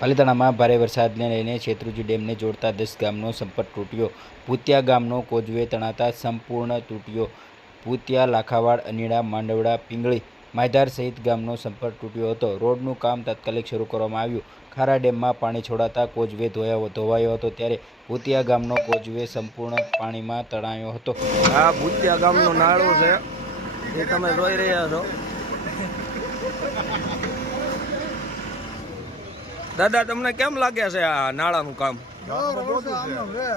પાલિતાણામાં ભારે વરસાદને લઈને શેત્રુજી ડેમને જોડતા દસ ગામનો સંપર્ક તૂટ્યો. ભૂતિયા ગામનો કોજવે તણાતા સંપૂર્ણ તૂટ્યો. ભૂતિયા લાખાવાડ, અનીડા, માંડવડા, પિંગળી, માયધાર સહિત ગામનો સંપર્ક તૂટ્યો હતો. રોડનું કામ તાત્કાલિક શરૂ કરવામાં આવ્યું. ખારા ડેમમાં પાણી છોડાતા કોજવે ધોયા ધોવાયો હતો ત્યારે ભૂતિયા ગામનો કોજવે સંપૂર્ણ પાણીમાં તણાયો હતો. આ ભૂતિયા ગામનો નાળો છે, એ તમે જોઈ રહ્યા છો. દાદા તમને કેમ લાગે છે આ નાળાનું કામ? દર આમ રહે.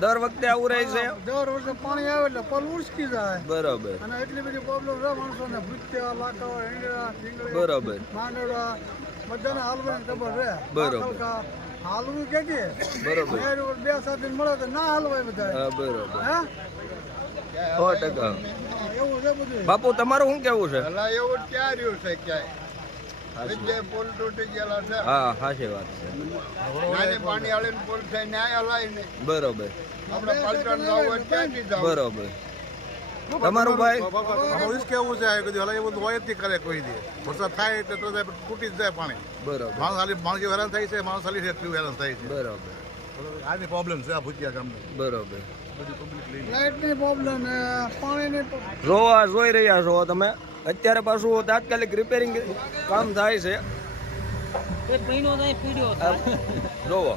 દર વખતે આવું રહે છે? દર વર્ષે પાણી આવે એટલે પલ ઉચકી જાય. બરોબર. અને એટલી બધી પ્રોબ્લેમ રહે માણસોને. ભૂત્યા લાકડા ઈંડા બરાબર બરોબર. માંડવડા બધાને હાલવાની ખબર રહે બરોબર. હાલવું કે કે? બરોબર. બે સાથી મળે તો ના હાલવાય બધા હા બરોબર. હે? સો ટકા. એવું છે બધું બાપુ તમારું શું કેવું છે? એવું ક્યાં રહ્યું છે ક્યાંય? પુલ તૂટી ગયેલા છે. હા સાચી વાત છે. નાની પાણી વાળીને પુલ છે ન્યાય હલાય નહીં. બરોબર. આપણે પાલટણ જવું હોય ક્યાંથી જવું. બરોબર. તમારું ભાઈ? અમારું જ કેવું છે એવું હોય જ નહીં કરે કોઈ દે. વરસાદ થાય એટલે તો સાહેબ તૂટી જ જાય પાણી. બરોબર. માણસ ખાલી માણસ હેરાન થાય છે માણસ ખાલી એટલું હેરાન થાય છે. બરોબર. આની પ્રોબ્લેમ છે આ ભૂતિયા ગામની. બરોબર. બધી પબ્લિક લાઇટની પ્રોબ્લેમ પાણીની જોવા જોઈ રહ્યા છો તમે? અત્યારે પાછું તાત્કાલિક રિપેરિંગ કામ થાય છે. જોવો.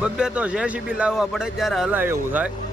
બબ્બે તો જેસીબી લાવવા પડે ત્યારે હલાય એવું થાય.